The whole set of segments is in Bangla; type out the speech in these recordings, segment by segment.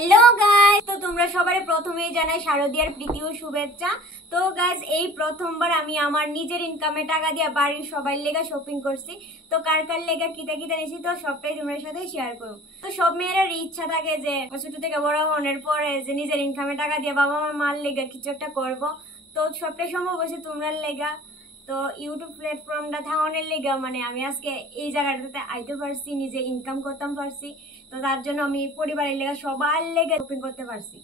হ্যালো গাইস, তো তোমরা সবাই প্রথমেই জানাই শারদিয়ার প্রীতি ও শুভেচ্ছা। তো গাইস, এই প্রথমবার আমি আমার নিজের ইনকামে টাকা দিয়ে বাড়ির সবাই লেগা শপিং করছি। তো কার কার লেগা কিতা কিতা নিয়েছি তো সবটাই তোমার সাথে শেয়ার করব। তো সব মেয়েরার ইচ্ছা থাকে যে ছোট থেকে বড় হওয়ার পরে যে নিজের ইনকামে টাকা দিয়ে বাবা মার লেগা কিছু একটা করব। তো সবটাই সম্ভব হয়েছে তোমরা লেগা। তো ইউটিউব প্ল্যাটফর্মটা থাকানোর লেগা মানে আমি আজকে এই জায়গাটাতে আইতে পারছি, নিজে ইনকাম করতাম পারছি। তো তার জন্য আমি পরিবারের লেগে সবার লেগে শপিং করতে পারছি।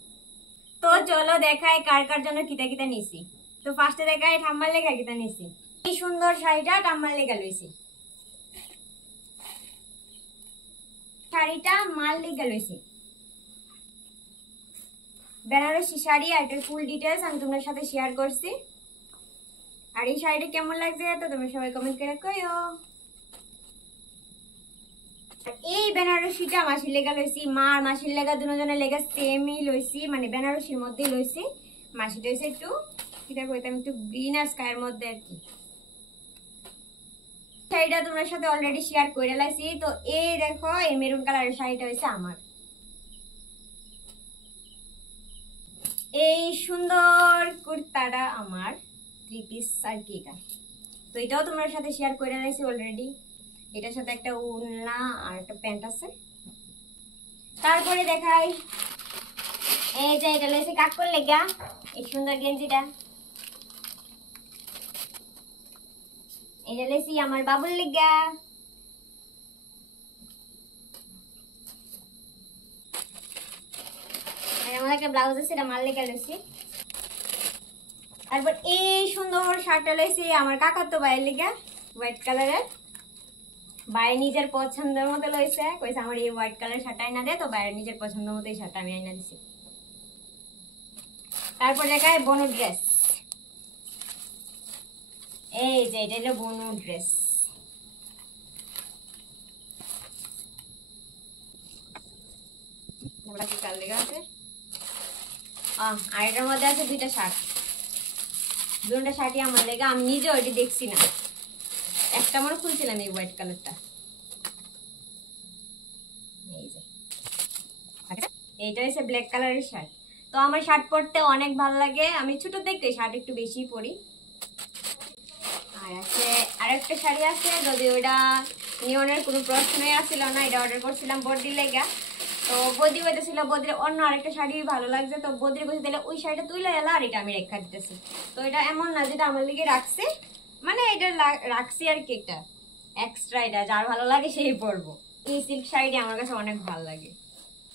তো চলো দেখাই কার কার জন্য কিতা কিতা নিছি। তো ফার্স্টে দেখাই ঠাম্মার লেগা কিতা নিছি। এই সুন্দর শাড়িটা ঠাম্মার লেগা লইছি, শাড়িটা মার লেগা লইছি। বেনারসি শাড়ি আর এটার ফুল ডিটেলস আমি তোমার সাথে শেয়ার করছি। আর এই শাড়িটা কেমন লাগছে তো তোমরা সবাই কমেন্ট করে কইও। এই বেনারসিটা মাসির লেগা লইছি, মার মাসির লেগা দুজনের লেগা সেমই লইছি, মানে বেনারসির মধ্যেই লইছি। মাসিটা হইছে একটু কিটা কইতাম একটু গ্রিন আর স্কাইয়ের মধ্যে আর কি। শাড়িটা তোমার সাথে অলরেডি শেয়ার করে লাইছি। তো এই দেখো এই মেরুন কালারের শাড়িটা হইছে আমার। এই সুন্দর কুর্তাটা আমার, থ্রি পিস আর কি এটা। তো এটাও তোমার সাথে শেয়ার করে লাইছি অলরেডি। এটার সাথে একটা ওড়না আর একটা প্যান্ট আছে। তারপরে দেখাই এই যে এটা লইছে কাকুর লেগা এই সুন্দর গেঞ্জিটা। এটা লইছি আমার বাবুর লেগা। আর আমার একটা ব্লাউজ আছে, এটা মার লেগা লইছি। তারপর এই সুন্দর শার্টটা লইছি আমার কাকাতো ভাইয়ের লেগা, হোয়াইট কালারের। ভাই নিজের পছন্দের মতো লইছে, কইছে আমার এই হোয়াইট কালার শার্টটা আইনা দে। তো ভাইয়ের নিজের পছন্দ মতো এই শার্টটা আমি আইনা দিছি। তারপর দেখায় বনু ড্রেস। এই যে এটা হলো বনু ড্রেস। আর এটার মধ্যে আছে দুইটা শার্ট, দুটা শার্টই আমার লেগে। আমি নিজে ওইটি দেখছি না, একটা আমার খুলছিলাম এই হোয়াইট কালারটা। এই যে এইটা হচ্ছে ব্ল্যাক কালারের শার্ট। তো আমার শার্ট পরতে অনেক ভালো লাগে, আমি ছোট থেকে শার্ট একটু বেশি পরি। আর আছে আরেকটা শাড়ি আছে, যদি ওটা নিয়নের কোনো প্রশ্নই আসছিল না, এটা অর্ডার করছিলাম বদির লেগা। তো বদি বলতেছিল বদির অন্য আরেকটা শাড়ি ভালো লাগছে। তো বদির বলতে দিলে ওই শাড়িটা তুই এলা আর এটা আমি রেখা দিতেছি। তো এটা এমন না যেটা আমার লেগে রাখছে, মানে এটা রাখছি আর কি, একটা এক্সট্রা, এটা যার ভালো লাগে সেই পরবো। এই সিল্ক শাড়িটা আমার কাছে অনেক ভালো লাগে।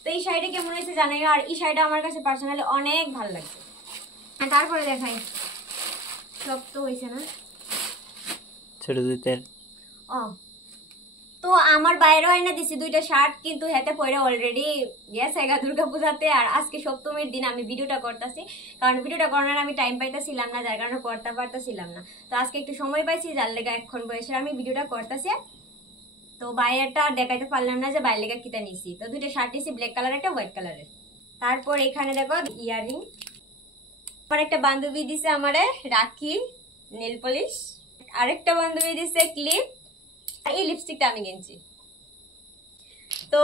তো এই শাড়িটা কেমন হয়েছে জানাই। আর এই শাড়িটা আমার কাছে পার্সোনালি অনেক ভালো লাগছে। আর তারপরে দেখাই, সব তো হয়েছে না ছোট দুইটার। তো আমার বাইরেও আইনা দিছি দুইটা শার্ট, কিন্তু হাতে পরে অলরেডি গেছে দুর্গা পূজাতে। আর আজকে সপ্তমীর দিন আমি ভিডিওটা করতেছি, কারণ ভিডিওটা করার আমি টাইম পাইতেছিলাম না, যার কারণে করতে পারতেছিলাম না। তো আজকে একটু সময় পাইছি, যার লেগে এখন বয়সে আমি ভিডিওটা করতেছি। তো বাইরেটা দেখাইতে পারলাম না যে বাইরে লেগে কিটা নিছি। তো দুইটা শার্ট নিছি, ব্ল্যাক কালার একটা হোয়াইট কালারের। তারপর এখানে দেখো ইয়ারিং। আমার একটা বান্ধবী দিছে আমারে রাখি, নেল পলিশ। আরেকটা বান্ধবী দিছে ক্লিপ। এই লিপস্টিকটা আমি কিনছি। তো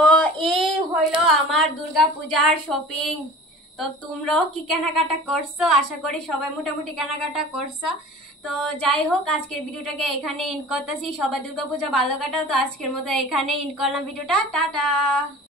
এই হইলো আমার দুর্গা পূজার শপিং। তো তোমরাও কি কেনাকাটা করছো? আশা করি সবাই মোটামুটি কেনাকাটা করছো। তো যাই হোক, আজকের ভিডিওটাকে এখানে এন্ড করতেছি। সবাই দুর্গা পূজা ভালো কাটাও। তো আজকের মতো এখানে এন্ড করলাম ভিডিওটা। টাটা।